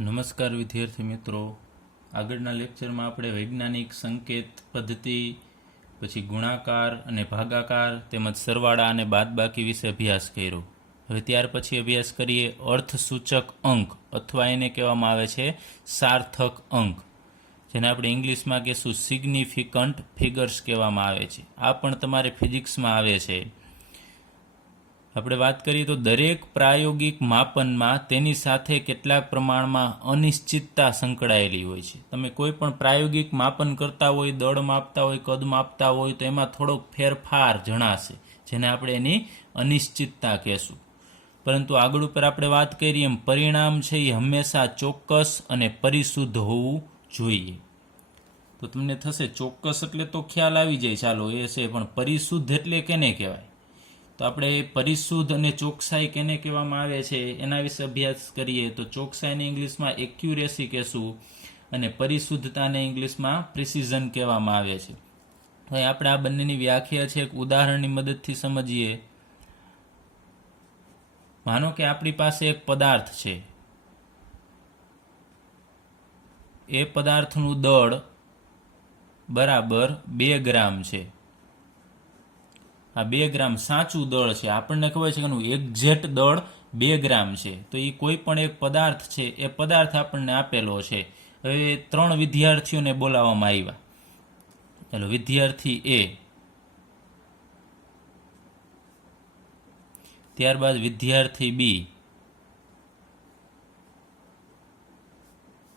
નમસ્કાર વિદ્યાર્થી મિત્રો, આગળના લેક્ચરમાં આપણે વૈજ્ઞાનિક સંકેત પદ્ધતિ, પછી ગુણાકાર અને ભાગાકાર તેમજ સરવાળા અને બાદબાકી વિશે અભ્યાસ કર્યો. હવે ત્યાર પછી અભ્યાસ કરીએ અર્થસૂચક અંક, અથવા એને કહેવામાં આવે છે સાર્થક અંક, જેને આપણે ઇંગ્લિશમાં કહીશું સિગ્નિફિકન્ટ ફિગર્સ કહેવામાં આવે છે. આ પણ તમારે ફિઝિક્સમાં આવે છે. આપણે વાત કરીએ તો દરેક પ્રાયોગિક માપનમાં તેની સાથે કેટલાક પ્રમાણમાં અનિશ્ચિતતા સંકળાયેલી હોય છે. તમે કોઈ પણ પ્રાયોગિક માપન કરતા હોય, દળ માપતા હોય, કદ માપતા હોય, તો એમાં થોડોક ફેરફાર જણાશે, જેને આપણે એની અનિશ્ચિતતા કહેશું. પરંતુ આગળ ઉપર આપણે વાત કરીએ એમ પરિણામ છે એ હંમેશા ચોક્કસ અને પરિશુદ્ધ હોવું જોઈએ. તો તમને થશે ચોક્કસ એટલે તો ખ્યાલ આવી જાય, ચાલો એ છે, પણ પરિશુદ્ધ એટલે કેને કહેવાય? તો આપણે પરિશુદ્ધ અને ચોકસાઈ કેને કહેવામાં આવે છે એના વિશે અભ્યાસ કરીએ તો ચોકસાઈને ઇંગ્લિશમાં એક્યુરેસી કહેશું અને પરિશુદ્ધતાને ઇંગ્લિશમાં પ્રિસિઝન કહેવામાં આવે છે. હવે આપણે આ બંનેની વ્યાખ્યા છે એક ઉદાહરણની મદદથી સમજીએ. માનો કે આપણી પાસે એક પદાર્થ છે, એ પદાર્થનું દળ બરાબર 2 ગ્રામ છે. આ 2 ગ્રામ સાચું દળ છે, આપણને ખબર છે કે એનું એક્ઝેક્ટ દળ 2 ગ્રામ છે. તો એ કોઈ પણ એક પદાર્થ છે, એ પદાર્થ આપણને આપેલો છે. હવે 3 વિદ્યાર્થીઓને બોલાવવામાં આવ્યા. ચાલો, વિદ્યાર્થી એ, ત્યારબાદ વિદ્યાર્થી બી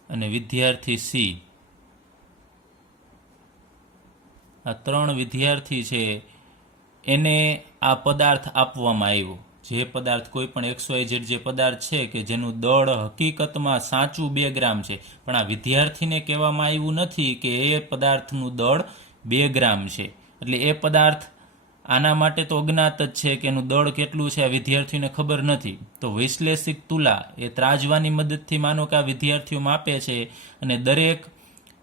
અને વિદ્યાર્થી સી. આ 3 વિદ્યાર્થી છે, એને આ પદાર્થ આપવામાં આવ્યો. જે પદાર્થ કોઈ પણ XYZ જે પદાર્થ છે કે જેનું દળ હકીકતમાં સાચું 2 ગ્રામ છે, પણ આ વિદ્યાર્થીને કહેવામાં આવ્યું નથી કે એ પદાર્થનું દળ 2 ગ્રામ છે. એટલે એ પદાર્થ આના માટે તો અજ્ઞાત જ છે કે એનું દળ કેટલું છે, આ વિદ્યાર્થીને ખબર નથી. તો વૈશ્લેષિક તુલા એ ત્રાજવાની મદદથી માનો કે આ વિદ્યાર્થીઓ માપે છે અને દરેક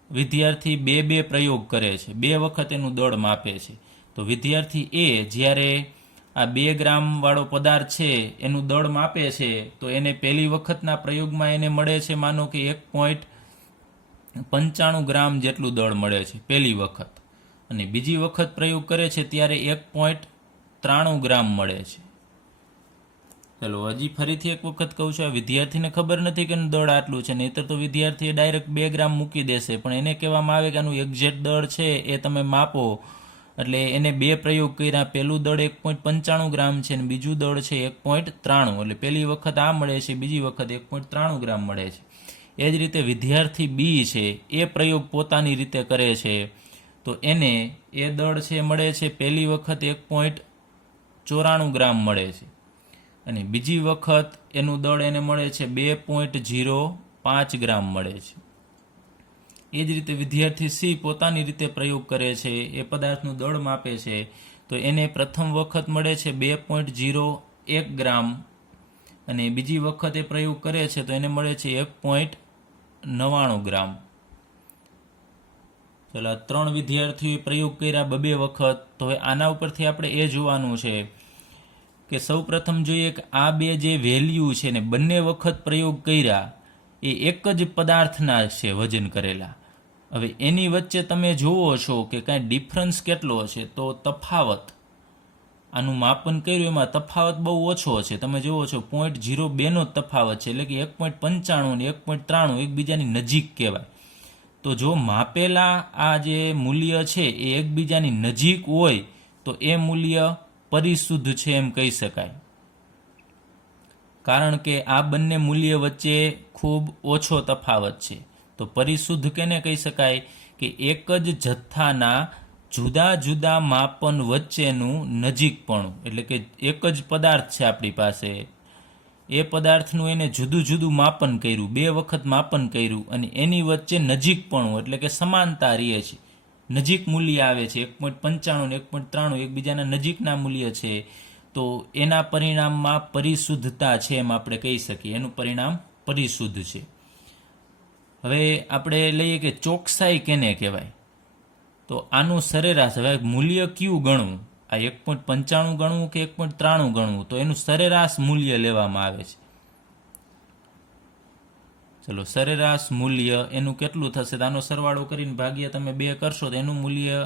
વિદ્યાર્થી 2 પ્રયોગ કરે છે, 2 વખત એનું દળ માપે છે. તો વિદ્યાર્થી એ જ્યારે આ 2 ગ્રામ વાળો પદાર્થ છે એનું દળ માપે છે, તો એને પહેલી વખતના પ્રયોગમાં એને મળે છે માનો કે 1.95 ગ્રામ જેટલું દળ મળે છે પહેલી વખત, અને બીજી વખત પ્રયોગ કરે છે ત્યારે 1.93 ગ્રામ મળે છે. ચલો હજી ફરીથી એક વખત કહું છું, આ વિદ્યાર્થીને ખબર નથી કે એનું દળ આટલું છે, નહીંતર તો વિદ્યાર્થીએ ડાયરેક્ટ 2 ગ્રામ મૂકી દેશે. પણ એને કહેવામાં આવે કે આનું એક્ઝેક્ટ દળ છે એ તમે માપો. એટલે એને 2 પ્રયોગ કર્યા, પહેલું દળ 1.95 ગ્રામ છે અને બીજું દળ છે 1.93. એટલે પહેલી વખત આ મળે છે, બીજી વખત 1.93 ગ્રામ મળે છે. એ જ રીતે વિદ્યાર્થી બી છે, એ પ્રયોગ પોતાની રીતે કરે છે, તો એને એ દળ છે મળે છે પહેલી વખત 1.94 ગ્રામ મળે છે અને બીજી વખત એનું દળ એને મળે છે 2.05 ગ્રામ મળે છે. એ જ રીતે વિદ્યાર્થી સી પોતાની રીતે પ્રયોગ કરે છે, એ પદાર્થનું દળ માપે છે, તો એને પ્રથમ વખત મળે છે 2.01 ગ્રામ અને બીજી વખત એ પ્રયોગ કરે છે તો એને મળે છે 1.99 ગ્રામ. ચલો, 3 વિદ્યાર્થીઓએ પ્રયોગ કર્યા 2 વખત. તો હવે આના ઉપરથી આપણે એ જોવાનું છે કે સૌ પ્રથમ જોઈએ કે આ 2 જે વેલ્યુ છે ને બંને વખત પ્રયોગ કર્યા એ એક જ પદાર્થના છે વજન કરેલા. હવે એની વચ્ચે તમે જુઓ છો કે કાંઈ ડિફરન્સ કેટલો છે, તો તફાવત, આનું માપન કર્યું એમાં તફાવત બહુ ઓછો છે. તમે જુઓ છો 0.02નો તફાવત છે, એટલે કે 1.95 અને 1.93 એકબીજાની નજીક કહેવાય. તો જો માપેલા આ જે મૂલ્ય છે એ એકબીજાની નજીક હોય તો એ મૂલ્ય પરિશુદ્ધ છે એમ કહી શકાય, કારણ કે આ બંને મૂલ્ય વચ્ચે ખૂબ ઓછો તફાવત છે. તો પરિશુદ્ધ કેને કહી શકાય? કે એક જ જથ્થાના જુદા જુદા માપન વચ્ચેનું નજીકપણું. એટલે કે એક જ પદાર્થ છે આપણી પાસે, એ પદાર્થનું એને જુદું જુદું માપન કર્યું, 2 વખત માપન કર્યું અને એની વચ્ચે નજીકપણું એટલે કે સમાનતા રહે છે, નજીક મૂલ્ય આવે છે. 1.95 અને 1.93 એકબીજાના નજીકના મૂલ્ય છે, તો એના પરિણામમાં પરિશુદ્ધતા છે એમ આપણે કહી શકીએ, એનું પરિણામ પરિશુદ્ધ છે. હવે આપણે લઈએ કે ચોકસાઈ કેને કહેવાય? તો આનું સરેરાશ, હવે મૂલ્ય કયું ગણવું, આ 1.95 ગણવું કે 1.93 ગણવું? તો એનું સરેરાશ મૂલ્ય લેવામાં આવે છે. ચલો સરેરાશ મૂલ્ય એનું કેટલું થશે? તો આનો સરવાળો કરીને ભાગ્યા તમે 2 કરશો તો એનું મૂલ્ય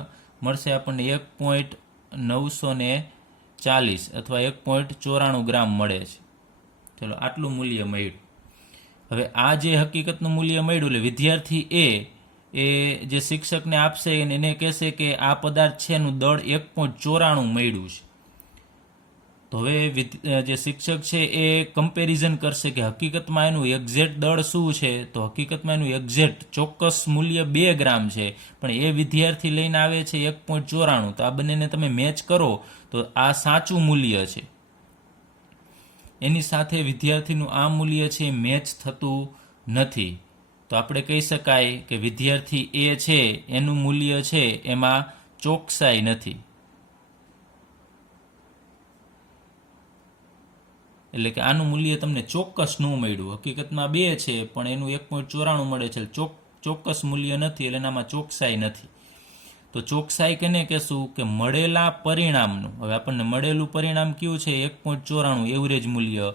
મળશે આપણને 1.940 અથવા 1.94 ગ્રામ મળે છે. ચલો આટલું મૂલ્ય મળ્યું. હવે આ જે હકીકતનું મૂલ્ય મળ્યું એટલે વિદ્યાર્થી એ જે શિક્ષકને આપશે એને કહેશે કે આ પદાર્થ છે એનું દળ 1.94 મળ્યું છે. તો હવે જે શિક્ષક છે એ કમ્પેરિઝન કરશે કે હકીકતમાં એનું એક્ઝેક્ટ દળ શું છે. તો હકીકતમાં એનું એક્ઝેક્ટ ચોક્કસ મૂલ્ય 2 ગ્રામ છે, પણ એ વિદ્યાર્થી લઈને આવે છે 1.94. તો આ બંનેને તમે મેચ કરો તો આ સાચું મૂલ્ય છે. એની સાથે વિદ્યાર્થીનું આ મૂલ્ય છે મેચ થતું નથી. તો આપણે કહી શકાય કે વિદ્યાર્થી એ છે એનું મૂલ્ય છે એમાં ચોકસાઈ નથી. એટલે કે આનું મૂલ્ય તમને ચોક્કસ ન મળ્યું. હકીકતમાં 2 છે પણ એનું 1.94 મળે છે. ચોક્કસ મૂલ્ય નથી એટલે એનામાં ચોકસાઈ નથી. તો ચોકસાઈ કેને કહેશું? કે મળેલા પરિણામનું. હવે આપણને મળેલું પરિણામ કયું છે? 1.94 એવરેજ મૂલ્ય.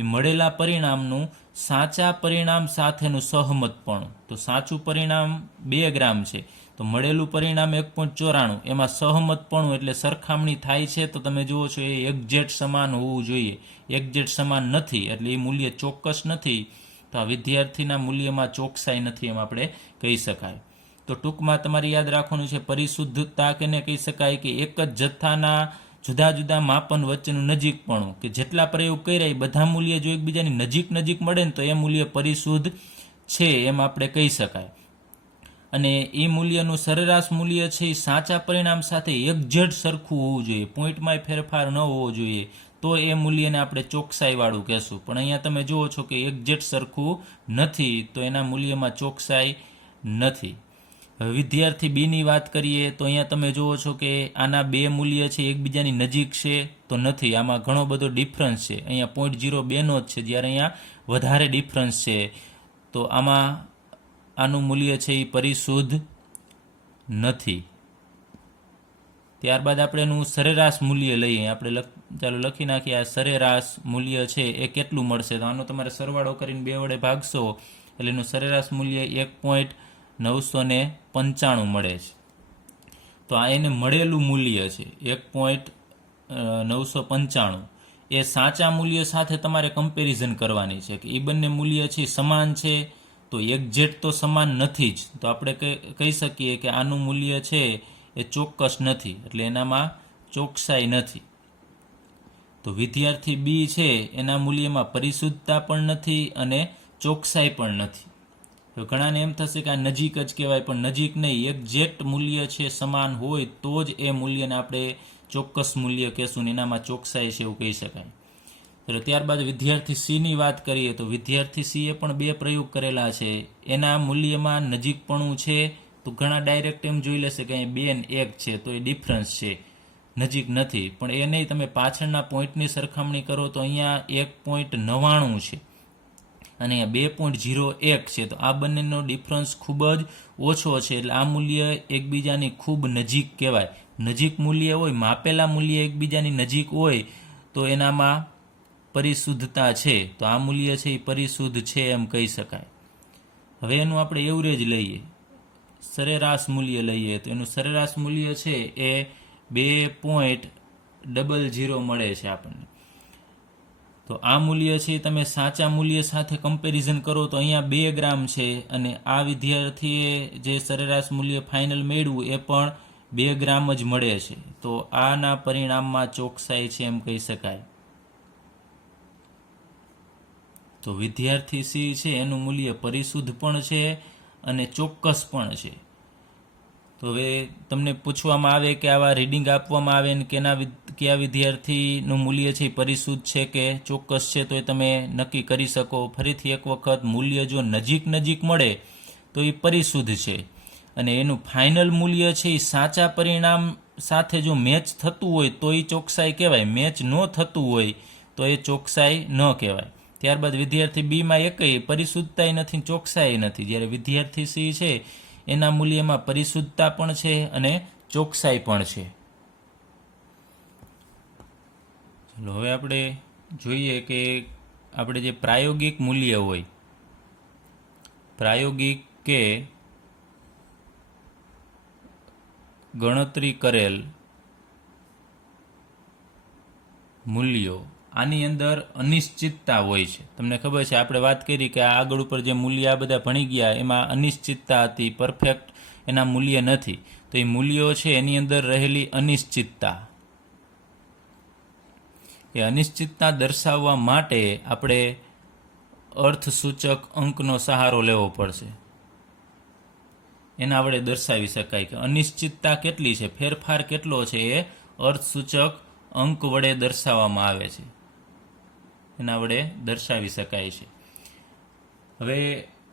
એ મળેલા પરિણામનું સાચા પરિણામ સાથેનું સહમતપણું. તો સાચું પરિણામ 2 ગ્રામ છે, તો મળેલું પરિણામ 1.94, એમાં સહમતપણું એટલે સરખામણી થાય છે તો તમે જુઓ છો એ એક્ઝેક્ટ સમાન હોવું જોઈએ. એક્ઝેક્ટ સમાન નથી એટલે એ મૂલ્ય ચોક્કસ નથી. તો આ વિદ્યાર્થીના મૂલ્યમાં ચોકસાઈ નથી એમ આપણે કહી શકાય. તો ટૂંકમાં તમારે યાદ રાખવાનું છે પરિશુદ્ધતા કેને કહી શકાય? કે એક જ જથ્થાના જુદા જુદા માપન વચ્ચેનું નજીકપણું. કે જેટલા પ્રયોગ કર્યા એ બધા મૂલ્ય જો એકબીજાની નજીક મળે ને તો એ મૂલ્ય પરિશુદ્ધ છે એમ આપણે કહી શકાય. અને એ મૂલ્યનું સરેરાશ મૂલ્ય છે એ સાચા પરિણામ સાથે એક્ઝેક્ટ સરખું હોવું જોઈએ, પોઈન્ટમાં ફેરફાર ન હોવો જોઈએ, તો એ મૂલ્યને આપણે ચોકસાઈવાળું કહેશું. પણ અહીંયા તમે જુઓ છો કે એક્ઝેક્ટ સરખું નથી તો એના મૂલ્યમાં ચોકસાઈ નથી. હવે વિદ્યાર્થી બીની વાત કરીએ તો અહીંયા તમે જુઓ છો કે આના 2 મૂલ્ય છે એકબીજાની નજીક છે તો નથી. આમાં ઘણો બધો ડિફરન્સ છે. અહીંયા 0.02નો જ છે, જ્યારે અહીંયા વધારે ડિફરન્સ છે. તો આમાં આનું મૂલ્ય છે એ પરિશુદ્ધ નથી. ત્યારબાદ આપણે એનું સરેરાશ મૂલ્ય લઈએ. આપણે ચાલો લખી નાખીએ આ સરેરાશ મૂલ્ય છે એ કેટલું મળશે. તો આનો તમારે સરવાળો કરીને 2 વડે ભાગશો એટલે એનું સરેરાશ મૂલ્ય 1.995 મળે છે. તો આ એને મળેલું મૂલ્ય છે 1.995. એ સાચા મૂલ્ય સાથે તમારે કમ્પેરિઝન કરવાની છે કે એ બંને મૂલ્ય છે સમાન છે. તો એક્ઝેક્ટ તો સમાન નથી જ, તો આપણે કહી શકીએ કે આનું મૂલ્ય છે એ ચોક્કસ નથી એટલે એનામાં ચોકસાઈ નથી. તો વિદ્યાર્થી બી છે એના મૂલ્યમાં પરિશુદ્ધતા પણ નથી અને ચોકસાઈ પણ નથી. તો ઘણાને એમ થશે કે આ નજીક જ કહેવાય, પણ નજીક નહીં. એક્ઝેક્ટ મૂલ્ય છે સમાન હોય તો જ એ મૂલ્યને આપણે ચોક્કસ મૂલ્ય કહેશું ને એનામાં ચોકસાઈ છે એવું કહી શકાય. તો ત્યારબાદ વિદ્યાર્થી સીની વાત કરીએ તો વિદ્યાર્થી સીએ પણ 2 પ્રયોગ કરેલા છે. એના મૂલ્યમાં નજીકપણું છે તો ઘણા ડાયરેક્ટ એમ જોઈ લેશે કે અહીં 2 અને 1 છે તો એ ડિફરન્સ છે, નજીક નથી. પણ એ નહીં, તમે પાછળના પોઈન્ટની સરખામણી કરો તો અહીંયા 1.99 છે અને 2.01 છે. તો આ બંનેનો ડિફરન્સ ખૂબ જ ઓછો છે એટલે આ મૂલ્ય એકબીજાની ખૂબ નજીક કહેવાય. નજીક મૂલ્ય હોય, માપેલા મૂલ્ય એકબીજાની નજીક હોય તો એનામાં પરિશુદ્ધતા છે. તો આ મૂલ્ય છે એ પરિશુદ્ધ છે એમ કહી શકાય. હવે એનું આપણે એવરેજ લઈએ, સરેરાશ મૂલ્ય લઈએ તો એનું સરેરાશ મૂલ્ય છે એ 2.00 મળે છે આપણને. તો આ મૂલ્ય છે તમે સાચા મૂલ્ય સાથે કમ્પેરિઝન કરો તો અહીંયા 2 ગ્રામ છે અને આ વિદ્યાર્થીએ જે સરેરાશ મૂલ્ય ફાઇનલ મેળવ્યું એ પણ 2 ગ્રામ જ મળે છે. તો આના પરિણામમાં ચોકસાઈ છે એમ કહી શકાય. તો વિદ્યાર્થી સી છે એનું મૂલ્ય પરિશુદ્ધ પણ છે અને ચોક્કસ પણ છે. તો હવે તમને પૂછવામાં આવે કે આવા રીડિંગ આપવામાં આવે ને કયા વિદ્યાર્થીનું મૂલ્ય છે પરિશુદ્ધ છે કે ચોક્કસ છે તો એ તમે નક્કી કરી શકો. ફરીથી એક વખત મૂલ્ય જો નજીક મળે તો એ પરિશુદ્ધ છે અને એનું ફાઇનલ મૂલ્ય છે એ સાચા પરિણામ સાથે જો મેચ થતું હોય તો એ ચોકસાઈ કહેવાય. મેચ ન થતું હોય તો એ ચોકસાઈ ન કહેવાય. ત્યારબાદ વિદ્યાર્થી બીમાં એકય પરિશુદ્ધતા નથી, ચોકસાઈ નથી. જ્યારે વિદ્યાર્થી સી છે એના મૂલ્યમાં પરિશુદ્ધતા પણ છે અને ચોકસાઈ પણ છે. ચલો હવે આપણે જોઈએ કે આપણે જે પ્રાયોગિક મૂલ્ય હોય પ્રાયોગિક કે ગણતરી કરેલ મૂલ્યો, આની અંદર અનિશ્ચિતતા હોય છે. તમને ખબર છે આપણે વાત કરી કે આ આગળ ઉપર જે મૂલ્ય આ બધા ભણી ગયા એમાં અનિશ્ચિતતા હતી, પરફેક્ટ એના મૂલ્ય નથી. તો એ મૂલ્યો છે એની અંદર રહેલી અનિશ્ચિતતા, એ અનિશ્ચિતતા દર્શાવવા માટે આપણે અર્થસૂચક અંકનો સહારો લેવો પડશે. એના વડે દર્શાવી શકાય કે અનિશ્ચિતતા કેટલી છે, ફેરફાર કેટલો છે, એ અર્થસૂચક અંક વડે દર્શાવવામાં આવે છે, એના વડે દર્શાવી શકાય છે. હવે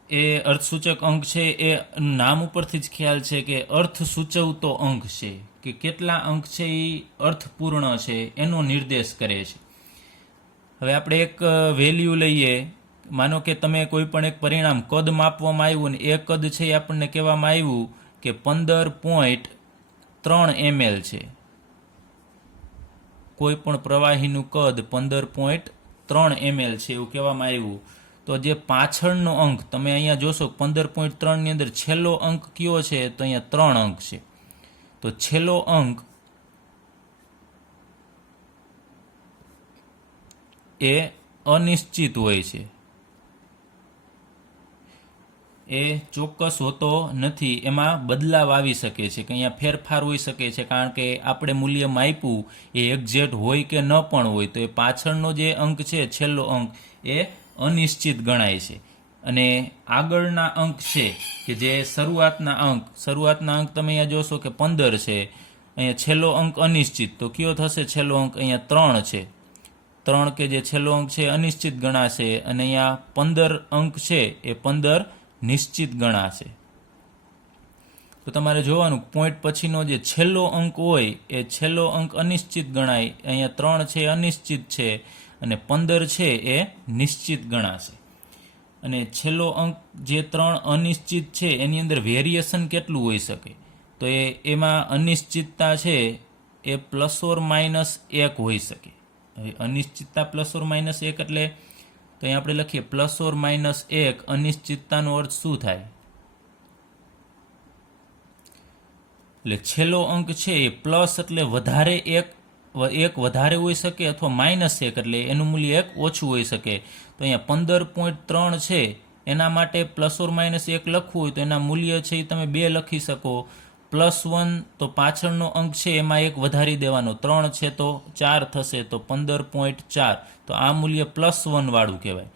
એ અર્થસૂચક અંક છે એ નામ ઉપરથી જ ખ્યાલ છે કે અર્થ સૂચવતો અંક છે, કે કેટલા અંક છે એ અર્થપૂર્ણ છે એનો નિર્દેશ કરે છે. હવે આપણે એક વેલ્યુ લઈએ, માનો કે તમે કોઈ પણ એક પરિણામ કદ માપવામાં આવ્યું ને એ કદ છે એ આપણને કહેવામાં આવ્યું કે 15.3 ml છે. કોઈ પણ પ્રવાહીનું કદ 15.3 ml છે એવું કહેવામાં આવ્યું. તો જે પાછળનો અંક તમે અહીંયા જોશો 15.3 ની અંદર છેલ્લો અંક કયો છે, તો અહીંયા 3 અંક છે. તો છેલ્લો અંક એ અનિશ્ચિત હોય છે, એ ચોક્કસ હોતો નથી, એમાં બદલાવ આવી શકે છે, કે અહીંયા ફેરફાર હોઈ શકે છે, કારણ કે આપણે મૂલ્ય માપ્યું એ એક્ઝેક્ટ હોય કે ન પણ હોય. તો એ પાછળનો જે અંક છે, છેલ્લો અંક, એ અનિશ્ચિત ગણાય છે. અને આગળના અંક છે કે જે શરૂઆતના અંક તમે અહીંયા જોશો કે 15 છે, અહીંયા છેલ્લો અંક અનિશ્ચિત, તો કયો થશે છેલ્લો અંક? અહીંયા 3 છે. 3 કે જે છેલ્લો અંક છે અનિશ્ચિત ગણાશે, અને અહીંયા 15 અંક છે એ 15 નિશ્ચિત ગણાશે. તો તમારે જોવાનું પોઈન્ટ પછીનો જે છેલ્લો અંક હોય એ છેલ્લો અંક અનિશ્ચિત ગણાય, અહીંયા 3 છે અનિશ્ચિત છે, અને 15 છે એ નિશ્ચિત ગણાશે. અને છેલ્લો અંક જે 3 અનિશ્ચિત છે એની અંદર વેરિએશન કેટલું હોઈ શકે? તો એમાં અનિશ્ચિતતા છે એ ±1 હોઈ શકે. હવે અનિશ્ચિતતા ±1 એટલે તો અહીં આપણે લખીએ +or-1. અનિશ્ચિતતાનો અર્થ શું થાય? એટલે છેલ્લો અંક છે એ પ્લસ એટલે વધારે એક વધારે હોઈ શકે, અથવા -1 એટલે એનું મૂલ્ય 1 ઓછું હોઈ શકે. તો અહીંયા 15.3 છે એના માટે +or-1 લખવું હોય તો એના મૂલ્ય છે એ તમે 2 લખી શકો. +1 તો પાછળનો અંક છે એમાં 1 વધારી દેવાનો, 3 છે તો 4 થશે, તો 15.4. તો આ મૂલ્ય +1 વાળું કહેવાય.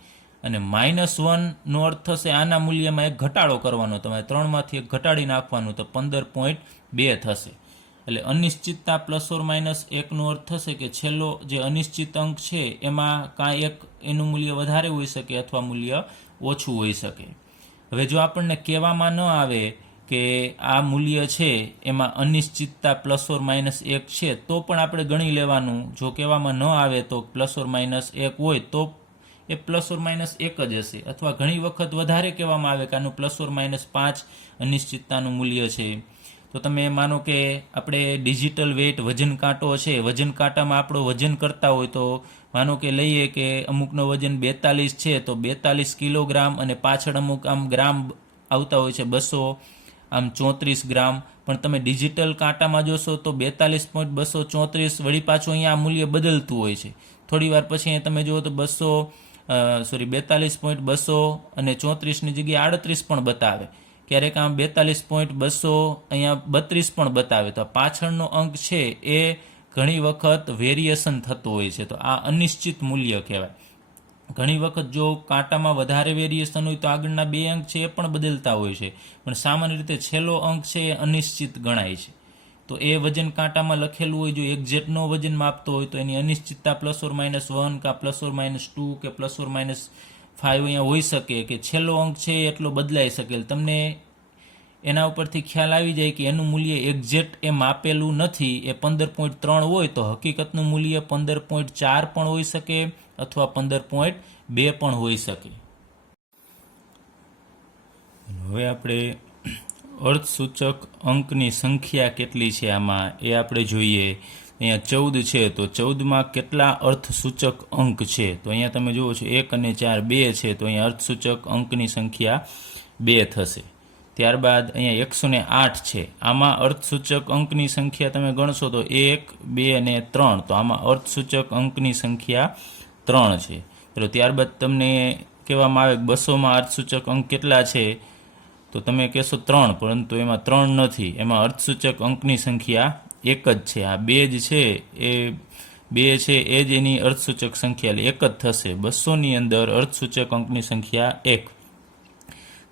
અને -1 નો અર્થ થશે આના મૂલ્યમાં 1 ઘટાડો કરવાનો, તમારે 3 માંથી 1 ઘટાડી નાખવાનું, તો 15.2 થશે. એટલે અનિશ્ચિતતા +or-1 નો અર્થ થશે કે છેલ્લો જે અનિશ્ચિત અંક છે એમાં કાંઈ એક એનું મૂલ્ય વધારે હોઈ શકે અથવા મૂલ્ય ઓછું હોઈ શકે. હવે જો આપણને કહેવામાં ન આવે કે આ મૂલ્ય છે એમાં અનિશ્ચિતતા +or-1 છે, તો પણ આપણે ગણી લેવાનું. જો કહેવામાં ન આવે તો +or-1 હોય તો એ +or-1 જ હશે. અથવા ઘણી વખત વધારે કહેવામાં આવે કે આનું +or-5 અનિશ્ચિતતાનું મૂલ્ય છે. તો તમે માનો કે આપણે ડિજિટલ વેઇટ વજન કાંટો છે, વજન કાંટામાં આપણો વજન કરતા હોય, તો માનો કે લઈએ કે અમુકનો વજન 42 છે, તો 42 કિલોગ્રામ, અને પાછળ અમુક આમ ગ્રામ આવતા હોય છે 234 ગ્રામ. પણ તમે ડિજિટલ કાંટામાં જોશો તો 42.234 વળી પાછું અહીંયા આ મૂલ્ય બદલતું હોય છે. થોડી વાર પછી અહીંયા તમે જુઓ તો 42.234 ની જગ્યાએ 38 પણ બતાવે, ક્યારેક આમ 42.200 અહીંયા 32 પણ બતાવે. તો પાછળનો અંક છે એ ઘણી વખત વેરિએશન થતું હોય છે, તો આ અનિશ્ચિત મૂલ્ય કહેવાય. ઘણી વખત જો કાંટામાં વધારે વેરિએશન હોય તો આગળના 2 અંક છે એ પણ બદલતા હોય છે, પણ સામાન્ય રીતે છેલ્લો અંક છે એ અનિશ્ચિત ગણાય છે. તો એ વજન કાંટામાં લખેલું હોય, જો એક્ઝેક્ટનો વજન માપતો હોય તો એની અનિશ્ચિતતા +or-1 કે +or-2 કે +or-5 અહીંયા હોઈ શકે, કે છેલ્લો અંક છે એટલો બદલાઈ શકે. તમને એના ઉપરથી ખ્યાલ આવી જાય કે એનું મૂલ્ય એક્ઝેક્ટ એ માપેલું નથી. એ 15.3 હોય તો હકીકતનું મૂલ્ય 15.4 પણ હોઈ શકે, અથવા 15.2 પણ હોઈ શકે. હવે આપણે અર્થસૂચક અંકની સંખ્યા કેટલી છે આમાં એ આપણે જોઈએ. અહીંયા 14 છે, તો 14માં કેટલા અર્થસૂચક અંક છે? તો અહીંયા તમે જુઓ છો 1 અને 4 2 છે, તો અહીંયા અર્થસૂચક અંકની સંખ્યા 2 થશે. ત્યારબાદ અહીંયા 108 છે, આમાં અર્થસૂચક અંકની સંખ્યા તમે ગણશો તો 1, 2 અને 3, તો આમાં અર્થસૂચક અંકની સંખ્યા 3 છે. તો ત્યારબાદ તમને કહેવામાં આવે 200માં અર્થસૂચક અંક કેટલા છે, તો તમે કહેશો 3, પરંતુ એમાં 3 નથી, એમાં અર્થસૂચક અંકની સંખ્યા 1 જ છે. આ 2 જ છે એ 2 છે એ જ એની અર્થસૂચક સંખ્યા 1 જ થશે. 200ની અંદર અર્થસૂચક અંકની સંખ્યા 1.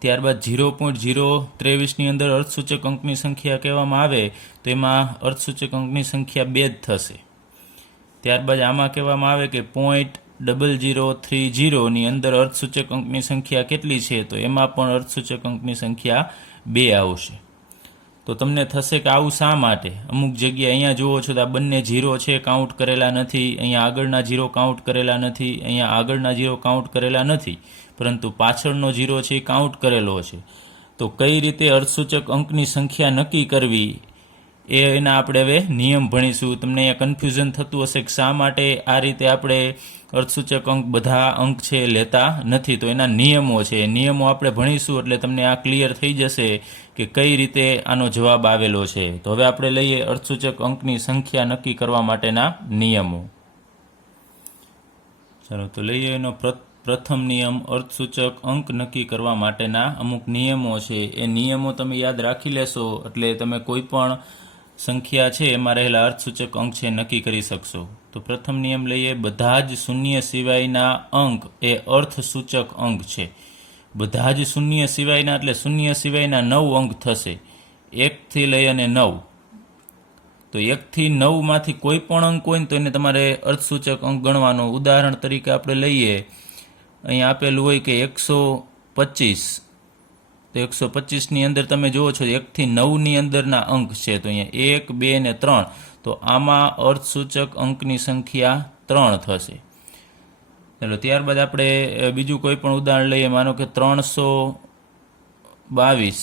ત્યારબાદ 0.023ની અંદર અર્થસૂચક અંકની સંખ્યા કહેવામાં આવે તો એમાં અર્થસૂચક અંકની સંખ્યા 2 જ થશે. ત્યારબાદ આમાં કહેવામાં આવે કે 0.0030ની અંદર અર્થસૂચક અંકની સંખ્યા કેટલી છે, તો એમાં પણ અર્થસૂચક અંકની સંખ્યા 2 આવશે. તો તમને થશે કે આવું શા માટે? અમુક જગ્યાએ અહીંયા જુઓ છો તો આ બંને 0 છે, કાઉન્ટ કરેલા નથી, અહીંયા આગળના 0 કાઉન્ટ કરેલા નથી, અહીંયા આગળના 0 કાઉન્ટ કરેલા નથી, પરંતુ પાછળનો 0 છે એ કાઉન્ટ કરેલો છે. તો કઈ રીતે અર્થસૂચક અંકની સંખ્યા નક્કી કરવી એના આપણે હવે નિયમ ભણીશું. તમને અહીંયા કન્ફ્યુઝન થતું હશે કે શા માટે આ રીતે આપણે અર્થસૂચક અંક બધા અંક છે લેતા નથી, તો એના નિયમો છે. નિયમો આપણે ભણીશું એટલે તમને આ ક્લિયર થઈ જશે કે કઈ રીતે આનો જવાબ આવેલો છે. તો હવે આપણે લઈએ અર્થસૂચક અંકની સંખ્યા નક્કી કરવા માટેના નિયમો. ચાલો તો લઈએ એનો પ્રથમ નિયમ, અર્થસૂચક અંક નક્કી કરવા માટેના અમુક નિયમો છે. એ નિયમો તમે યાદ રાખી લેશો એટલે તમે કોઈ પણ સંખ્યા છે એમાં રહેલા અર્થસૂચક અંક છે નક્કી કરી શકશો. તો પ્રથમ નિયમ લઈએ, બધા જ શૂન્ય સિવાયના અંક એ અર્થસૂચક અંક છે. બધા જ શૂન્ય સિવાયના એટલે શૂન્ય સિવાયના 9 અંક થશે, 1 થી લઈ અને 9. તો 1 થી 9માંથી કોઈ પણ અંક હોય ને તો એને તમારે અર્થસૂચક અંક ગણવાનો. ઉદાહરણ તરીકે આપણે લઈએ, અહીંયા આપેલું હોય કે 125, તો 125ની અંદર તમે જુઓ છો 1 થી 9ની અંદરના અંક છે, તો અહીંયા 1, 2 અને 3, તો આમાં અર્થસૂચક અંકની સંખ્યા 3 થશે. ચાલો ત્યારબાદ આપણે બીજું કોઈ પણ ઉદાહરણ લઈએ, માનો કે 322,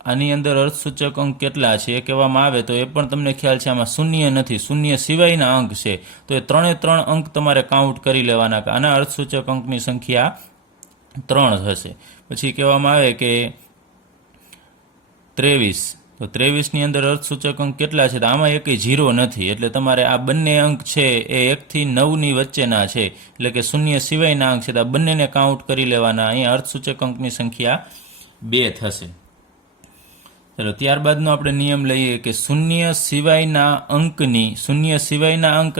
આની અંદર અર્થસૂચક અંક કેટલા છે એ કહેવામાં આવે તો એ પણ તમને ખ્યાલ છે આમાં શૂન્ય નથી, શૂન્ય સિવાયના અંક છે, તો એ 3 અંક તમારે કાઉન્ટ કરી લેવાના. આના અર્થસૂચક અંકની સંખ્યા 3 થશે. પછી કહેવામાં આવે કે 23, તો 23ની અંદર અર્થસૂચક અંક કેટલા છે, તો આમાં એકેય 0 નથી, એટલે તમારે આ બંને અંક છે એ 1 થી 9ની વચ્ચેના છે, એટલે કે શૂન્ય સિવાયના અંક છે, તો આ બંનેને કાઉન્ટ કરી લેવાના. અહીંયા અર્થસૂચક અંકની સંખ્યા 2 થશે. ચાલો ત્યારબાદનો આપણે નિયમ લઈએ કે શૂન્ય સિવાયના અંક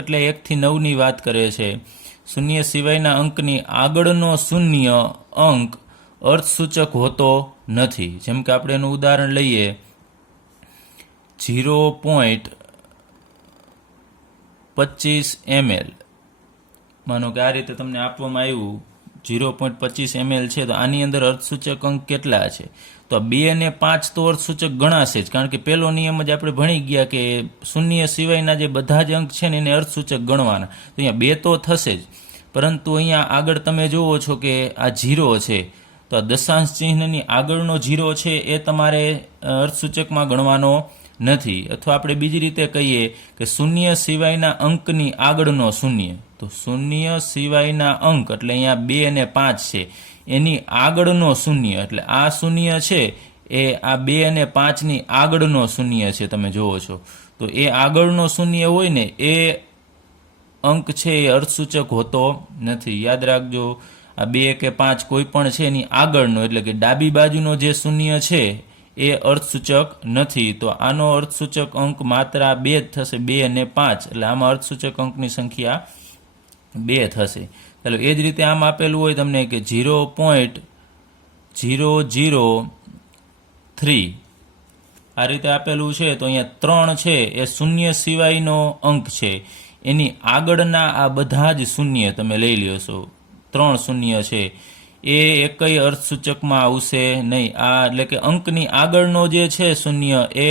એટલે 1 થી 9ની વાત કરે છે. શૂન્ય સિવાયના અંકની આગળનો શૂન્ય અંક અર્થસૂચક હોતો નથી. જેમ કે આપણે એનું ઉદાહરણ લઈએ, 0.25 ml, માનો કે આ રીતે તમને આપવામાં આવ્યું 0.25 ml છે, તો આની અંદર અર્થસૂચક અંક કેટલા છે, તો 2 અને 5 તો અર્થસૂચક ગણાશે જ, કારણ કે પહેલો નિયમ જ આપણે ભણી ગયા કે શૂન્ય સિવાયના જે બધા જ અંક છે ને એને અર્થસૂચક ગણવાના. તો અહીંયા 2 તો થશે જ, પરંતુ અહીંયા આગળ તમે જુઓ છો કે આ 0 છે, તો આ દશાંશ ચિહ્નની આગળનો 0 છે એ તમારે અર્થસૂચકમાં ગણવાનો નથી. અથવા આપણે બીજી રીતે કહીએ કે શૂન્ય સિવાયના અંકની આગળનો શૂન્ય, તો શૂન્ય સિવાયના અંક એટલે અહીંયા 2 અને 5 છે, એની આગળનો શૂન્ય એટલે આ શૂન્ય છે એ આ 2 અને 5ની આગળનો શૂન્ય છે. તમે જુઓ છો તો એ આગળનો શૂન્ય હોય ને એ અંક છે એ અર્થસૂચક હોતો નથી. યાદ રાખજો, આ 2 કે 5 કોઈ પણ છે એની આગળનો એટલે કે ડાબી બાજુનો જે શૂન્ય છે એ અર્થસૂચક નથી. તો આનો અર્થસૂચક અંક માત્ર 2 જ થશે, 2 અને 5, એટલે આમાં અર્થસૂચક અંકની સંખ્યા 2 થશે. ચાલો એ જ રીતે આમ આપેલું હોય તમને કે 0.003 આ રીતે આપેલું છે, તો અહીંયા 3 છે એ શૂન્ય સિવાયનો અંક છે, એની આગળના આ બધા જ શૂન્ય તમે લઈ લ્યો છો, 3 શૂન્ય છે એ એકય અર્થસૂચકમાં આવશે નહીં. આ એટલે કે અંકની આગળનો જે છે શૂન્ય એ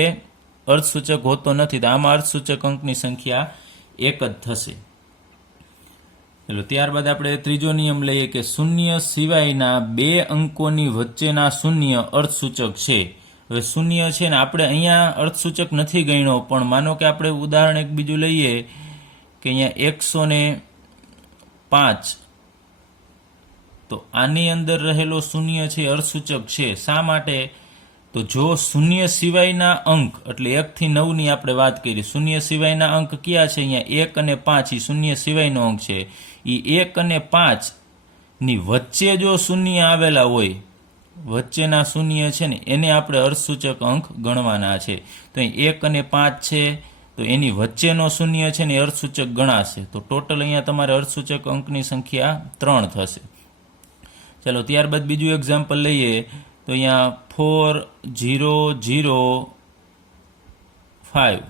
અર્થસૂચક હોતો નથી, તો આમાં અર્થસૂચક અંકની સંખ્યા 1 જ થશે. ચલો ત્યારબાદ આપણે ત્રીજો નિયમ લઈએ કે શૂન્ય સિવાયના 2 અંકોની વચ્ચેના શૂન્ય અર્થસૂચક છે. હવે શૂન્ય છે ને આપણે અહીંયા અર્થસૂચક નથી ગણ્યો, પણ માનો કે આપણે ઉદાહરણ એક બીજું લઈએ કે અહીંયા 105 તો આની અંદર રહેલો શૂન્ય છે અર્થસૂચક છે. શા માટે? તો જો શૂન્ય સિવાયના અંક એટલે 1 થી 9 ની આપણે વાત કરી, શૂન્ય સિવાયના અંક કયા છે? અહીંયા 1 અને 5 એ શૂન્ય સિવાયનો અંક છે. એ 1 અને 5 ની વચ્ચે જો શૂન્ય આવેલા હોય, વચ્ચેના શૂન્ય છે ને એને આપણે અર્થસૂચક અંક ગણવાના છે. તો અહીં 1 અને 5 છે, તો એની વચ્ચેનો શૂન્ય છે ને અર્થસૂચક ગણાશે. તો ટોટલ અહીંયા તમારે અર્થસૂચક અંકની સંખ્યા 3 થશે. ચાલો ત્યારબાદ બીજું એક્ઝામ્પલ લઈએ. તો અહીંયા 4005,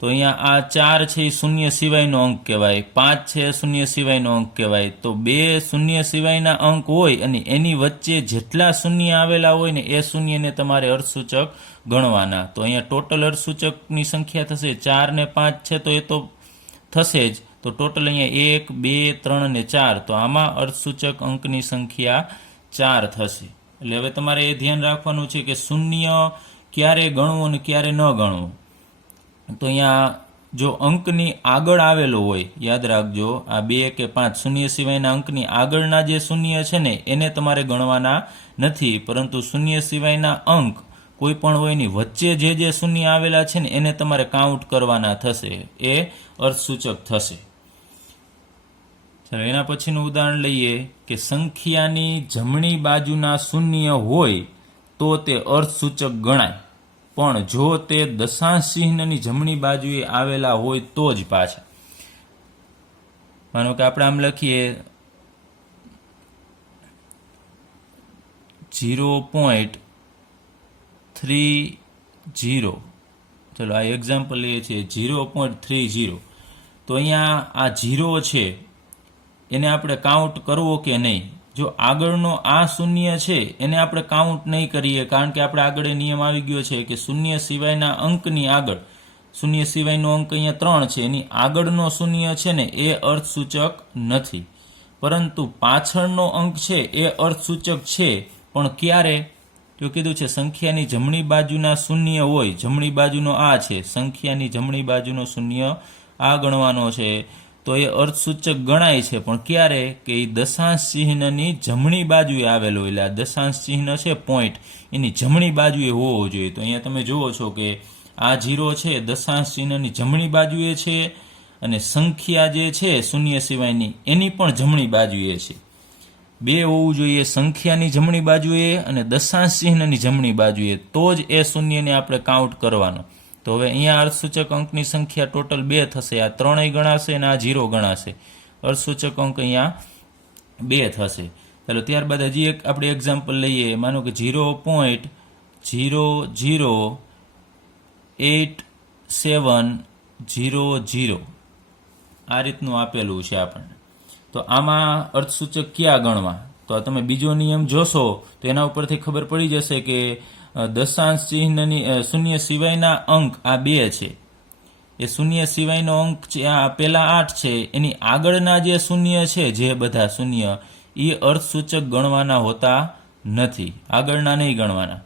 તો અહીંયા આ 4 છે એ શૂન્ય સિવાયનો અંક કહેવાય, 5 છે શૂન્ય સિવાયનો અંક કહેવાય. તો 2 શૂન્ય સિવાયના અંક હોય અને એની વચ્ચે જેટલા શૂન્ય આવેલા હોય ને એ શૂન્યને તમારે અર્થસૂચક ગણવાના. તો અહીંયા ટોટલ અર્થસૂચકની સંખ્યા થશે 4 ને 5 છે, તો એ તો થશે જ. તો ટોટલ અહીંયા 1, 2, 3 અને 4, તો આમાં અર્થસૂચક અંકની સંખ્યા 4 થશે. એટલે હવે તમારે એ ધ્યાન રાખવાનું છે કે શૂન્ય ક્યારે ગણવું અને ક્યારે ન ગણવું. તો અહીંયા જો અંકની આગળ આવેલો હોય, યાદ રાખજો, આ 2 કે 5 શૂન્ય સિવાયના અંકની આગળના જે શૂન્ય છે ને એને તમારે ગણવાના નથી, પરંતુ શૂન્ય સિવાયના અંક કોઈ પણ હોય એની વચ્ચે જે શૂન્ય આવેલા છે ને એને તમારે કાઉન્ટ કરવાના થશે, એ અર્થસૂચક થશે. ચાલો એના પછીનું ઉદાહરણ લઈએ કે સંખ્યાની જમણી બાજુના શૂન્ય હોય તો તે અર્થસૂચક ગણાય, પણ જો તે દશાંશ ચિહ્નની જમણી બાજુએ આવેલા હોય તો જ પાછા. માનો કે આપણે આમ લખીએ 0.30. ચલો આ એક્ઝામ્પલ લઈએ છીએ 0.30. તો અહીંયા આ 0 છે એને આપણે કાઉન્ટ કરવો કે નહીં? જો આગળનો આ શૂન્ય છે એને આપણે કાઉન્ટ નહીં કરીએ, કારણ કે આપણે આગળ નિયમ આવી ગયો છે કે શૂન્ય સિવાયના અંકની આગળ, શૂન્ય સિવાયનો અંક અહીંયા 3 છે, એની આગળનો શૂન્ય છે ને એ અર્થસૂચક નથી, પરંતુ પાછળનો અંક છે એ અર્થસૂચક છે. પણ ક્યારે? તો કીધું છે સંખ્યાની જમણી બાજુના શૂન્ય હોય, જમણી બાજુનો આ છે, સંખ્યાની જમણી બાજુનો શૂન્ય આ ગણવાનો છે, તો એ અર્થસૂચક ગણાય છે. પણ ક્યારે? કે એ દશાંશ ચિહ્નની જમણી બાજુએ આવેલો, એટલે આ દશાંશ ચિહ્ન છે પોઈન્ટ એની જમણી બાજુએ હોવો જોઈએ. તો અહીંયા તમે જુઓ છો કે આ 0 છે દશાંશ ચિહ્નની જમણી બાજુએ છે, અને સંખ્યા જે છે શૂન્ય સિવાયની એની પણ જમણી બાજુએ છે. 2 હોવું જોઈએ, સંખ્યાની જમણી બાજુએ અને દશાંશ ચિહ્નની જમણી બાજુએ, તો જ એ શૂન્યને આપણે કાઉન્ટ કરવાનો. તો હવે અહીંયા અર્થસૂચક અંકની સંખ્યા ટોટલ 2 થશે, આ 3 ગણાશે અને આ 0 ગણાશે, અર્થસૂચક અંક અહીંયા 2 થશે. ચાલો ત્યારબાદ હજી એક આપણે એક્ઝામ્પલ લઈએ. માનો કે 0.008700 આ રીતનું આપેલું છે આપણને. તો આમાં અર્થસૂચક ક્યાં ગણવા? તો તમે બીજો નિયમ જોશો તો એના ઉપરથી ખબર પડી જશે કે દશાંશ ચિહ્નની શૂન્ય સિવાયના અંક આ 2 છે, એ શૂન્ય સિવાયનો અંક છે આ પહેલા 8 છે, એની આગળના જે શૂન્ય છે, જે બધા શૂન્ય એ અર્થસૂચક ગણવાના હોતા નથી, આગળના નહીં ગણવાના.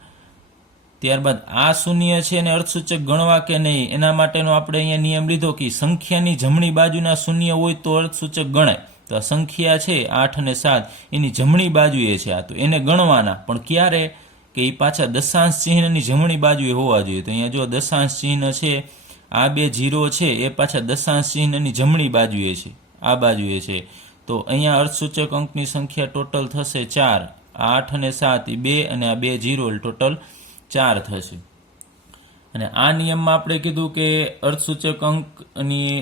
ત્યારબાદ આ શૂન્ય છે એને અર્થસૂચક ગણવા કે નહીં એના માટેનો આપણે અહીંયા નિયમ લીધો કે સંખ્યાની જમણી બાજુના શૂન્ય હોય તો અર્થસૂચક ગણાય. તો આ સંખ્યા છે 8 અને 7 એની જમણી બાજુએ છે, આ તો એને ગણવાના. પણ ક્યારે? કે એ પાછા દશાંશ ચિહ્નની જમણી બાજુએ હોવા જોઈએ. તો અહીંયા જો દશાંશ ચિહ્ન છે, આ 2 0 છે એ પાછા દશાંશ ચિહ્નની જમણી બાજુએ છે, આ બાજુએ છે. તો અહીંયા અર્થસૂચક અંકની સંખ્યા ટોટલ થશે 4. 8 અને 7 એ 2 અને આ 2 0 ટોટલ 4 થશે. અને આ નિયમમાં આપણે કીધું કે અર્થસૂચક અંકની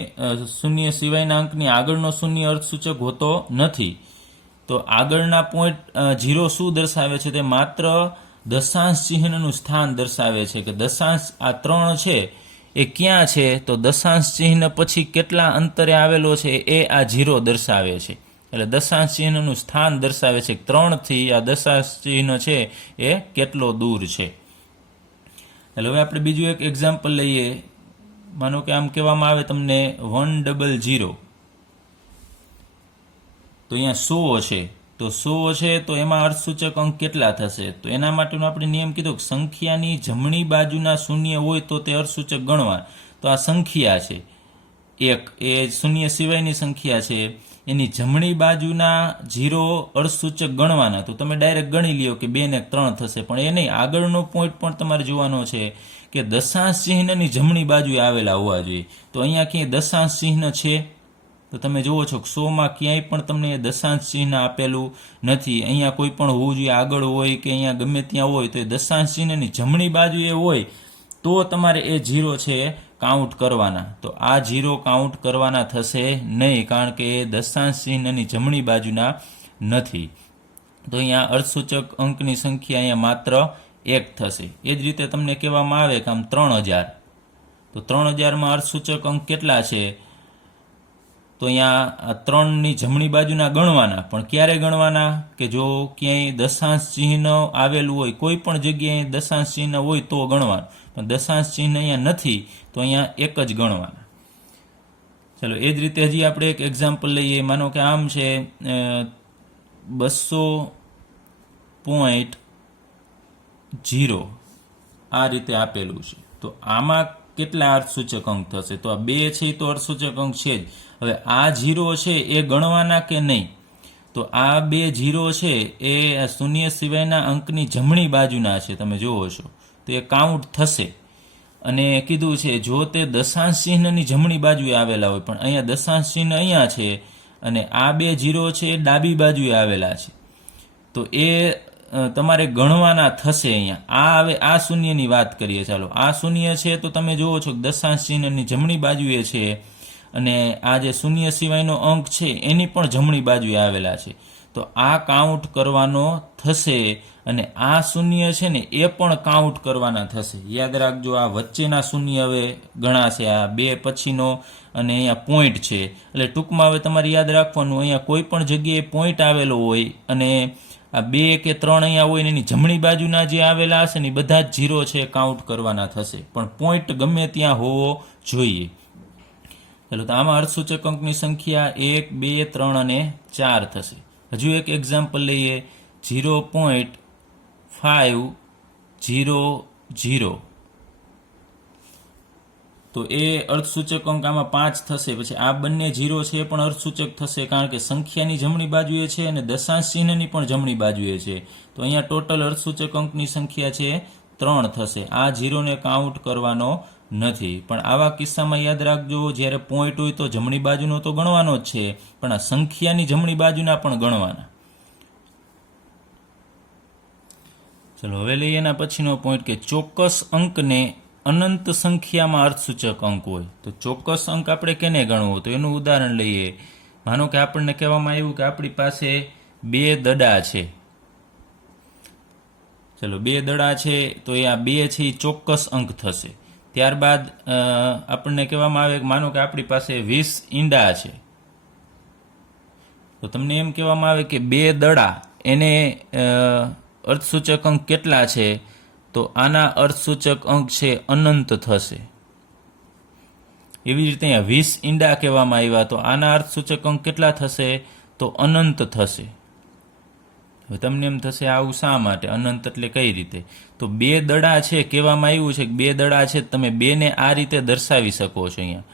શૂન્ય સિવાયના અંકની આગળનો શૂન્ય અર્થસૂચક હોતો નથી. તો આગળના પોઈન્ટ 0 શું દર્શાવે છે? તે માત્ર દશાંશ ચિહ્નનું સ્થાન દર્શાવે છે કે દશાંશ આ 3 છે એ ક્યાં છે, તો દશાંશ ચિહ્ન પછી કેટલા અંતરે આવેલો છે એ આ 0 દર્શાવે છે. એટલે દશાંશ ચિહ્નનું સ્થાન દર્શાવે છે 3 થી આ દશાંશ ચિહ્ન છે એ કેટલો દૂર છે. એટલે હવે આપણે બીજું એક એક્ઝામ્પલ લઈએ. માનો કે આમ કહેવામાં આવે તમને 100, તો અહીંયા 100 છે, તો 100 છે તો એમાં અર્થસૂચક અંક કેટલા થશે? તો એના માટેનો આપણે નિયમ કીધો કે સંખ્યાની જમણી બાજુના શૂન્ય હોય તો તે અર્થસૂચક ગણવા. તો આ સંખ્યા છે 1, એ શૂન્ય સિવાયની સંખ્યા છે, એની જમણી બાજુના 0 અર્થસૂચક ગણવાના. તો તમે ડાયરેક્ટ ગણી લ્યો કે 2 ને 3 થશે, પણ એ નહીં, આગળનો પોઈન્ટ પણ તમારે જોવાનો છે કે દશાંશ ચિહ્નની જમણી બાજુએ આવેલા હોવા જોઈએ. તો અહીંયા ક્યાંય દશાંશ ચિહ્ન છે? તો તમે જુઓ છો કે 100માં ક્યાંય પણ તમને દશાંશ ચિહ્ન આપેલું નથી. અહીંયા કોઈ પણ હોવું જોઈએ, આગળ હોય કે અહીંયા ગમે ત્યાં હોય, તો એ દશાંશ ચિહ્નની જમણી બાજુએ હોય તો તમારે એ 0 છે કાઉન્ટ કરવાના. તો આ 0 કાઉન્ટ કરવાના થશે નહીં, કારણ કે એ દશાંશ ચિહ્નની જમણી બાજુના નથી. તો અહીંયા અર્થસૂચક અંકની સંખ્યા અહીંયા માત્ર 1 થશે. એ જ રીતે તમને કહેવામાં આવે કે આમ 3000, તો 3000માં અર્થસૂચક અંક કેટલા છે? તો અહીંયા 3ની જમણી બાજુના ગણવાના. પણ ક્યારે ગણવાના? કે જો ક્યાંય દશાંશ ચિહ્ન આવેલું હોય, કોઈ પણ જગ્યાએ દશાંશ ચિહ્ન હોય તો ગણવાનું, પણ દશાંશ ચિહ્ન અહીંયા નથી, તો અહીંયા 1 જ ગણવાના. ચલો, એ જ રીતે હજી આપણે એક એક્ઝામ્પલ લઈએ. માનો કે આમ છે 200.0 આ રીતે આપેલું છે. તો આમાં કેટલા અર્થસૂચક અંક થશે? તો આ 2 છે તો અર્થસૂચક અંક છે જ. હવે આ 0 છે એ ગણવાના કે નહીં? તો આ 2 0 છે એ શૂન્ય સિવાયના અંકની જમણી બાજુના છે, તમે જુઓ છો, તો એ કાઉન્ટ થશે. અને કીધું છે જો તે દશાંશ ચિહ્નની જમણી બાજુએ આવેલા હોય, પણ અહીંયા દશાંશ ચિહ્ન અહીંયા છે અને આ 2 0 છે એ ડાબી બાજુએ આવેલા છે, તો એ તમારે ગણવાના થશે. અહીંયા હવે આ શૂન્યની વાત કરીએ. ચાલો, આ શૂન્ય છે તો તમે જુઓ છો કે દશાંશ ચિહ્નની જમણી બાજુએ છે, અને આ જે શૂન્ય સિવાયનો અંક છે એની પણ જમણી બાજુએ આવેલા છે, તો આ કાઉન્ટ કરવાનો થશે. અને આ શૂન્ય છે ને એ પણ કાઉન્ટ કરવાના થશે. યાદ રાખજો, આ વચ્ચેના શૂન્ય હવે ગણાશે, આ 2 પછીનો અને અહીંયા પોઈન્ટ છે. એટલે ટૂંકમાં હવે તમારે યાદ રાખવાનું, અહીંયા કોઈ પણ જગ્યાએ પોઈન્ટ આવેલો હોય અને આ 2 કે 3 અહીંયા હોય ને એની જમણી બાજુના જે આવેલા હશે ને એ બધા જ 0 છે કાઉન્ટ કરવાના થશે, પણ પોઈન્ટ ગમે ત્યાં હોવો જોઈએ. ચાલો, તો આમાં અર્થસૂચક અંકની સંખ્યા 1, 2, 3 અને 4 થશે. હજુ એક એક્ઝામ્પલ લઈએ. 0.500, તો એ અર્થસૂચક અંક આમાં 5 થશે. પછી આ બંને 0 છે એ પણ અર્થસૂચક થશે, કારણ કે સંખ્યાની જમણી બાજુએ છે અને દશાંશ ચિહ્નની પણ જમણી બાજુએ છે. તો અહીંયા ટોટલ અર્થસૂચક અંકની સંખ્યા છે 3 થશે. આ 0ને કાઉન્ટ કરવાનો નથી. પણ આવા કિસ્સામાં યાદ રાખજો, જ્યારે પોઈન્ટ હોય તો જમણી બાજુનો તો ગણવાનો જ છે, પણ આ સંખ્યાની જમણી બાજુના પણ ગણવાના. ચલો, હવે લઈએ એના પછીનો પોઈન્ટ કે ચોક્કસ અંકને અનંત સંખ્યામાં અર્થસૂચક અંક હોય. તો ચોક્કસ અંક આપણે કેને ગણવો? તો એનું ઉદાહરણ લઈએ. માનો કે આપણને કહેવામાં આવ્યું કે આપણી પાસે 2 દડા છે. ચલો, 2 દડા છે તો એ આ 2 છે એ ચોક્કસ અંક થશે. ત્યારબાદ આપણને કહેવામાં આવે કે માનો કે આપણી પાસે 20 ઈંડા છે, તો તમને એમ કહેવામાં આવે કે 2 દડા એને અર્થસૂચક અંક કેટલા છે? તો આના અર્થસૂચક અંક છે અનંત થશે. એવી જ રીતે અહીંયા 20 ઈંડા કહેવામાં આવ્યા, તો આના અર્થસૂચક અંક કેટલા થશે? તો અનંત થશે. હવે તમને એમ થશે આવું શા માટે? અનંત એટલે કઈ રીતે? તો 2 દડા છે કહેવામાં આવ્યું છે કે 2 દડા છે, તમે 2 ને આ રીતે દર્શાવી શકો છો. અહીંયા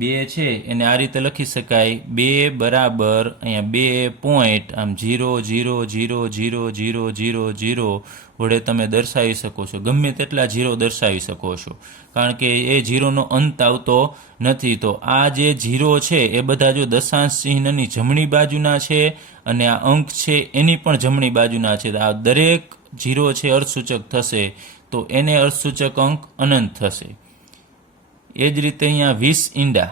2 છે એને આ રીતે લખી શકાય, 2 બરાબર અહીંયા 2 પોઈન્ટ આમ 0 0 0 0 0 0 0 વડે તમે દર્શાવી શકો છો. ગમે તેટલા 0 દર્શાવી શકો છો, કારણ કે એ 0નો અંત આવતો નથી. તો આ જે 0 છે એ બધા જો દશાંશ ચિહ્નની જમણી બાજુના છે અને આ અંક છે એની પણ જમણી બાજુના છે, આ દરેક 0 છે અર્થસૂચક થશે, તો એને અર્થસૂચક અંક અનંત થશે. એ જ રીતે અહીંયા 20 ઈંડા,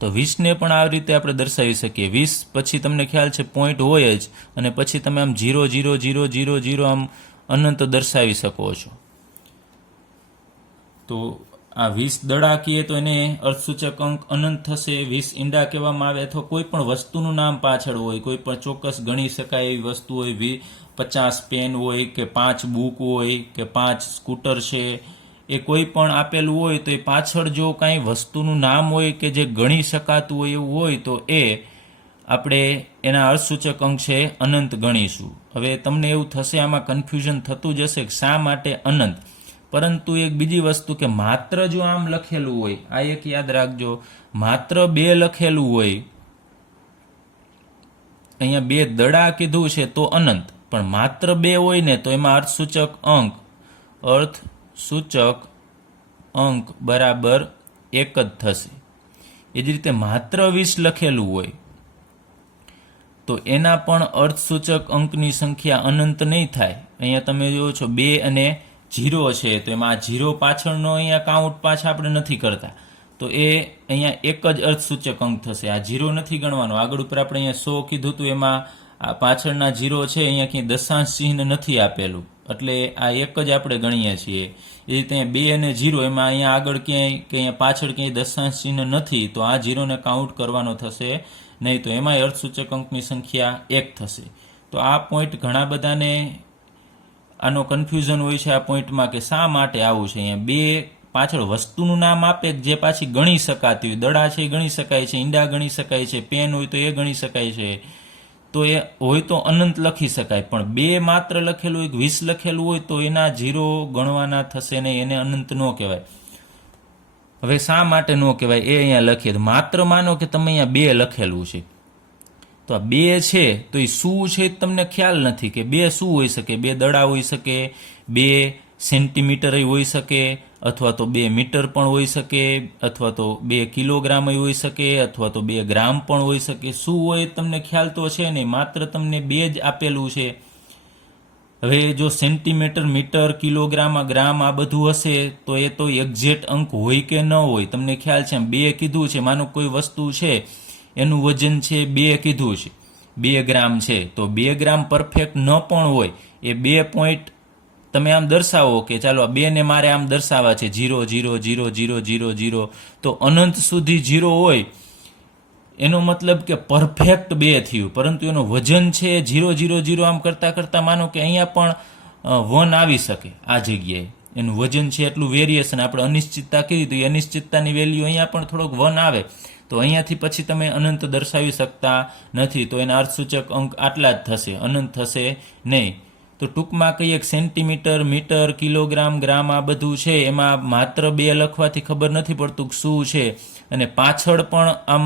તો 20ને પણ આ રીતે આપણે દર્શાવી શકીએ. 20 પછી તમને ખ્યાલ છે પોઈન્ટ હોય જ, અને પછી તમે આમ 0 0 0 0 0 આમ અનંત દર્શાવી શકો છો. તો આ 20 દડા કહીએ તો એને અર્થસૂચક અંક અનંત થશે. 20 ઈંડા કહેવામાં આવે, અથવા કોઈ પણ વસ્તુનું નામ પાછળ હોય, કોઈ પણ ચોક્કસ ગણી શકાય એવી વસ્તુ હોય, 50 પેન હોય કે 5 બુક હોય કે 5 સ્કૂટર છે, એ કોઈ પણ આપેલું હોય તો એ પાછળ જો કાંઈ વસ્તુનું નામ હોય કે જે ગણી શકાતું હોય એવું હોય, તો એ આપણે એના અર્થસૂચક અંક છે અનંત ગણીશું. હવે તમને એવું થશે, આમાં કન્ફ્યુઝન થતું જશે કે શા માટે અનંત. પરંતુ એક બીજી વસ્તુ કે માત્ર જો આમ લખેલું હોય, આ એક યાદ રાખજો, માત્ર 2 લખેલું હોય અહીંયા બે દડા કીધું છે તો અનંત, પણ માત્ર બે હોય ને તો એમાં અર્થસૂચક અંક બરાબર 1 જ થશે. એ જ રીતે માત્ર 20 લખેલું હોય તો એના પણ અર્થસૂચક અંકની સંખ્યા અનંત નહીં થાય. અહીંયા તમે જુઓ છો 2 અને 0 છે, તો એમાં 0 પાછળનો અહીંયા કાઉન્ટ પાછા આપણે નથી કરતા, તો એ અહીંયા એક જ અર્થસૂચક અંક થશે. આ 0 નથી ગણવાનો. આગળ ઉપર આપણે અહીંયા 100 કીધું હતું, એમાં આ પાછળના 0 છે, અહીંયા ક્યાંય દશાંશ ચિહ્ન નથી આપેલું, એટલે આ એક જ આપણે ગણીએ છીએ. એ રીતે 2 અને 0 એમાં અહીંયા આગળ ક્યાંય કે અહીંયા પાછળ ક્યાંય દશાંશ ચિહ્ન નથી, તો આ 0ને કાઉન્ટ કરવાનો થશે નહીં, તો એમાંય અર્થસૂચક અંકની સંખ્યા 1 થશે. તો આ પોઈન્ટ ઘણા બધાને આનો કન્ફ્યુઝન હોય છે આ પોઈન્ટમાં કે શા માટે આવું છે. અહીંયા બે પાછળ વસ્તુનું નામ આપે જે પાછી ગણી શકાતી હોય. દડા છે એ ગણી શકાય છે, ઈંડા ગણી શકાય છે, પેન હોય તો એ ગણી શકાય છે, તો એ હોય તો અનંત લખી શકાય. પણ બે માત્ર લખેલું હોય, 20 લખેલું હોય તો એના 0 ગણવાના થશે નહીં, એને અનંત ન કહેવાય. હવે શા માટે ન કહેવાય એ અહીંયા લખીએ. માત્ર માનો કે તમે અહીંયા 2 લખેલું છે, તો આ 2 છે તો એ શું છે તમને ખ્યાલ નથી કે 2 શું હોઈ શકે. 2 દડા હોઈ શકે, 2 સેન્ટીમીટર હોઈ શકે, અથવા તો 2 મીટર પણ હોઈ શકે, અથવા તો 2 કિલોગ્રામ હોઈ શકે, અથવા તો 2 ગ્રામ પણ હોઈ શકે. શું હોય તમને ખ્યાલ તો છે નહીં, માત્ર તમને 2 જ આપેલું છે. હવે જો સેન્ટીમીટર, મીટર, કિલોગ્રામ, ગ્રામ આ બધું હશે તો એ તો એક્ઝેક્ટ અંક હોય કે ન હોય તમને ખ્યાલ છે. 2 કીધું છે, માનો કોઈ વસ્તુ છે એનું વજન છે 2 કીધું છે, 2 ગ્રામ છે, તો 2 ગ્રામ પરફેક્ટ ન પણ હોય. એ 2 પોઈન્ટ તમે આમ દર્શાવો કે ચાલો આ 2 ને મારે આમ દર્શાવવા છે 0 0 0 0 0 0, તો અનંત સુધી 0 હોય એનો મતલબ કે પરફેક્ટ 2 થયું, પરંતુ એનું વજન છે 0 0 0 આમ કરતાં કરતાં માનો કે અહીંયા પણ 1 આવી શકે. આ જગ્યાએ એનું વજન છે એટલું વેરિએશન આપણે અનિશ્ચિતતા કીધી, તો એ અનિશ્ચિતતાની વેલ્યુ અહીંયા પણ થોડોક 1 આવે, તો અહીંયાથી પછી તમે અનંત દર્શાવી શકતા નથી, તો એના અર્થસૂચક અંક આટલા જ થશે, અનંત થશે નહીં. તો ટૂંકમાં કહીએ કે સેન્ટીમીટર, મીટર, કિલોગ્રામ, ગ્રામ આ બધું છે એમાં માત્ર 2 લખવાથી ખબર નથી પડતું કે શું છે, અને પાછળ પણ આમ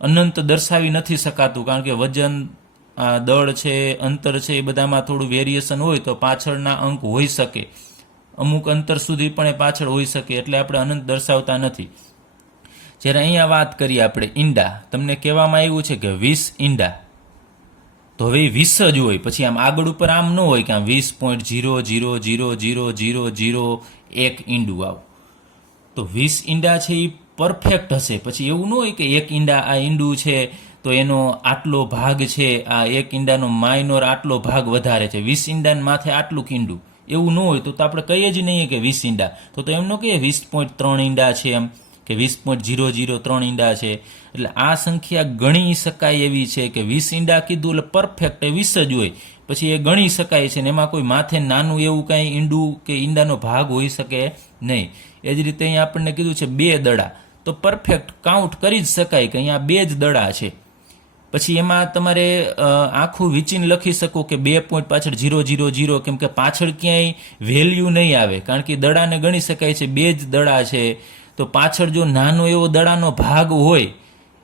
અનંત દર્શાવી નથી શકાતું, કારણ કે વજન, દળ છે, અંતર છે, એ બધામાં થોડું વેરિએશન હોય તો પાછળના અંક હોઈ શકે, અમુક અંતર સુધી પણ એ પાછળ હોઈ શકે, એટલે આપણે અનંત દર્શાવતા નથી. જ્યારે અહીંયા વાત કરીએ આપણે ઈંડા, તમને કહેવામાં આવ્યું છે કે 20 ઈંડા, તો હવે 20 જ હોય, પછી આમ આગળ ઉપર આમ ન હોય કે આમ 20.00000001 ઈંડું આવું. તો 20 ઈંડા છે એ પરફેક્ટ હશે. પછી એવું ન હોય કે એક ઈંડા, આ ઈંડું છે તો એનો આટલો ભાગ છે, આ એક ઈંડાનો માઇનોર આટલો ભાગ વધારે છે, 20 ઈંડાને માથે આટલું ઈંડું, એવું ન હોય તો આપણે કહીએ જ નહીં કે 20 ઈંડા, તો એમ ન કહીએ 20.3 ઈંડા છે એમ, કે 20.003 ઈંડા છે. એટલે આ સંખ્યા ગણી શકાય એવી છે કે 20 ઈંડા કીધું એટલે પરફેક્ટ 20 જ હોય, પછી એ ગણી શકાય છે ને એમાં કોઈ માથે નાનું એવું કાંઈ ઈંડું કે ઈંડાનો ભાગ હોઈ શકે નહીં. એ જ રીતે અહીંયા આપણને કીધું છે 2 દડા, તો પરફેક્ટ કાઉન્ટ કરી જ શકાય કે અહીંયા 2 જ દડા છે. પછી એમાં તમારે આખું વિચીન લખી શકો કે 2 પોઈન્ટ પાછળ 0 0 0, કેમ કે પાછળ ક્યાંય વેલ્યુ નહીં આવે, કારણ કે દડાને ગણી શકાય છે, 2 જ દડા છે. તો પાછળ જો નાનો એવો દડાનો ભાગ હોય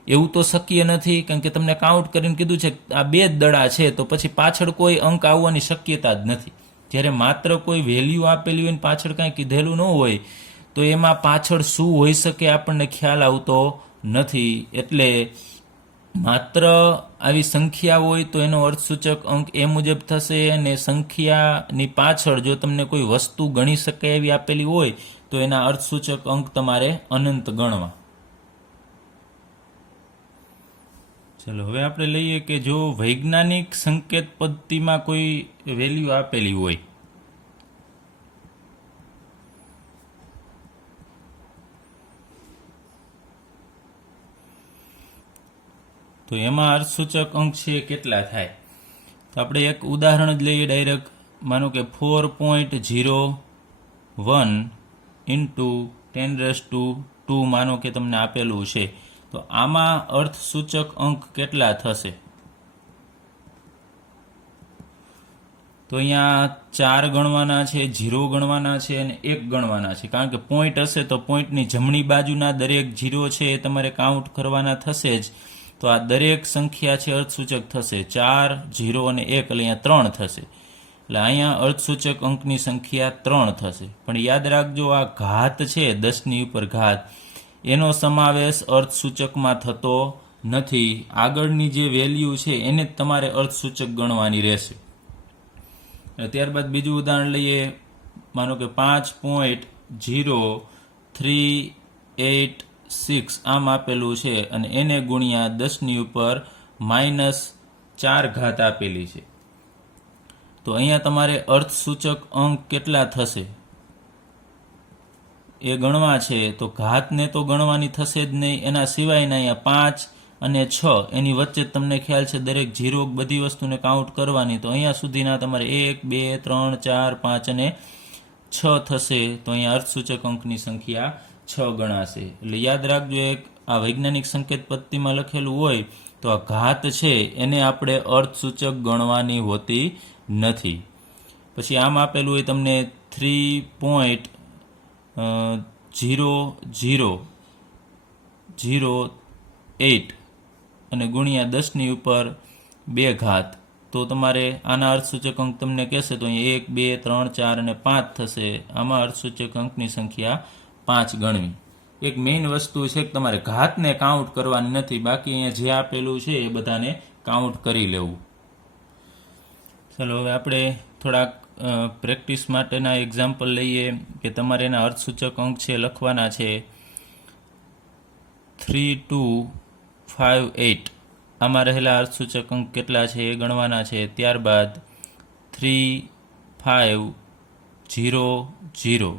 એવું તો શક્ય નથી, કારણ કે તમને કાઉન્ટ કરીને કીધું છે આ 2 જ દડા છે, તો પછી પાછળ કોઈ અંક આવવાની શક્યતા જ નથી. જ્યારે માત્ર કોઈ વેલ્યુ આપેલી હોય ને પાછળ કાંઈ કીધેલું ન હોય તો એમાં પાછળ શું હોઈ શકે આપણને ખ્યાલ આવતો નથી. એટલે માત્ર આવી સંખ્યા હોય તો એનો અર્થસૂચક અંક એ મુજબ થશે, અને સંખ્યાની પાછળ જો તમને કોઈ વસ્તુ ગણી શકે એવી આપેલી હોય તો એના અર્થસૂચક અંક તમારે અનંત ગણવા. ચલો હવે આપણે લઈએ કે જો વૈજ્ઞાનિક સંકેત પદ્ધતિમાં કોઈ વેલ્યુ આપેલી હોય, તો એમાં અર્થસૂચક અંક છે કેટલા થાય. તો આપણે એક ઉદાહરણ જ લઈએ ડાયરેક્ટ. માનો કે 4.01 ઇન્ટુ 10⁻², માનો કે તમને આપેલું છે, તો આમાં અર્થસૂચક અંક કેટલા થશે. તો અહીંયા 4 ગણવાના છે, 0 ગણવાના છે અને 1 ગણવાના છે, કારણ કે પોઈન્ટ હશે તો પોઈન્ટની જમણી બાજુના દરેક 0 છે એ તમારે કાઉન્ટ કરવાના થશે જ. તો આ દરેક સંખ્યા છે અર્થસૂચક થશે 4, 0 અને 1, એટલે અહીંયા 3 થશે. એટલે અહીંયા અર્થસૂચક અંકની સંખ્યા 3 થશે. પણ યાદ રાખજો, આ ઘાત છે 10ની ઉપર ઘાત, એનો સમાવેશ અર્થસૂચકમાં થતો નથી. આગળની જે વેલ્યુ છે એને જ તમારે અર્થસૂચક ગણવાની રહેશે. ત્યારબાદ બીજું ઉદાહરણ લઈએ. માનો કે 5.0386 આમ આપેલું છે અને એને ગુણ્યા 10ની ઉપર -4 ઘાત આપેલી છે. તો અહીંયા તમારે અર્થસૂચક અંક કેટલા થશે એ ગણવા છે. તો ઘાતને તો ગણવાની થશે જ નહીં, એના સિવાયના અહીંયા 5 અને 6 એની વચ્ચે તમને ખ્યાલ છે દરેક 0 બધી વસ્તુને કાઉન્ટ કરવાની. તો અહીંયા સુધીના તમારે 1, 2, 3, 4, 5 અને 6 થશે. તો અહીંયા અર્થસૂચક અંકની સંખ્યા 6 ગણાશે. એટલે યાદ રાખજો, એક આ વૈજ્ઞાનિક સંકેત પદ્ધતિમાં લખેલું હોય તો આ ઘાત છે એને આપણે અર્થસૂચક ગણવાની હોતી નથી. પછી આમ આપેલું હોય તમને 3.0008 અને ગુણ્યા 10ની ઉપર 2 ઘાત. તો તમારે આના અર્થસૂચક અંક તમને કહેશે તો અહીંયા 1, 2, 3, 4 અને 5 થશે. આમાં અર્થસૂચક અંકની સંખ્યા 5 ગણવી. એક મેઇન વસ્તુ છે કે તમારે ઘાતને કાઉન્ટ કરવાની નથી, બાકી અહીંયા જે આપેલું છે એ બધાને કાઉન્ટ કરી લેવું. ચાલો હવે આપણે થોડાક પ્રેક્ટિસ માટેના એક્ઝામ્પલ લઈએ કે તમારે એના અર્થસૂચક અંક છે લખવાના છે. 3258 આમાં રહેલા અર્થસૂચક અંક કેટલા છે એ ગણવાના છે. ત્યારબાદ 3500,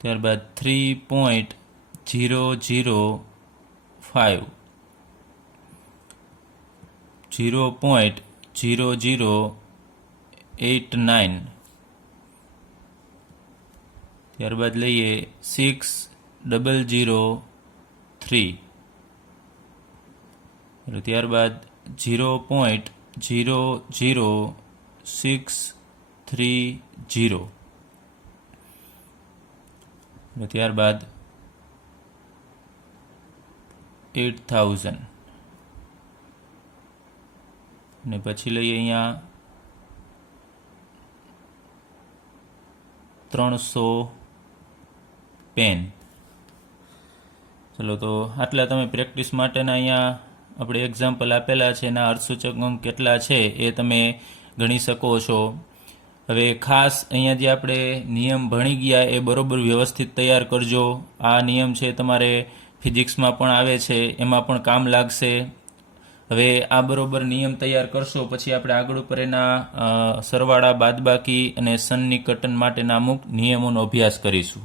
ત્યારબાદ 3.005, 0.0089, ત્યારબાદ લઈએ 6003, ત્યારબાદ 0.00630, ત્યારબાદ 8000 અને પછી લઈએ અહીંયા 300 પેન. ચલો તો આટલા તમે પ્રેક્ટિસ માટેના અહીંયા આપણે એક્ઝામ્પલ આપેલા છે, એના અર્થસૂચક અંક કેટલા છે એ તમે ગણી શકો છો. હવે ખાસ અહીંયા જે આપણે નિયમ ભણી ગયા એ બરોબર વ્યવસ્થિત તૈયાર કરજો. આ નિયમ છે તમારે ફિઝિક્સમાં પણ આવે છે, એમાં પણ કામ લાગશે. હવે આ બરોબર નિયમ તૈયાર કરશો પછી આપણે આગળ ઉપર એના સરવાળા, બાદબાકી અને સન્નિકટન માટેના અમુક નિયમોનો અભ્યાસ કરીશું.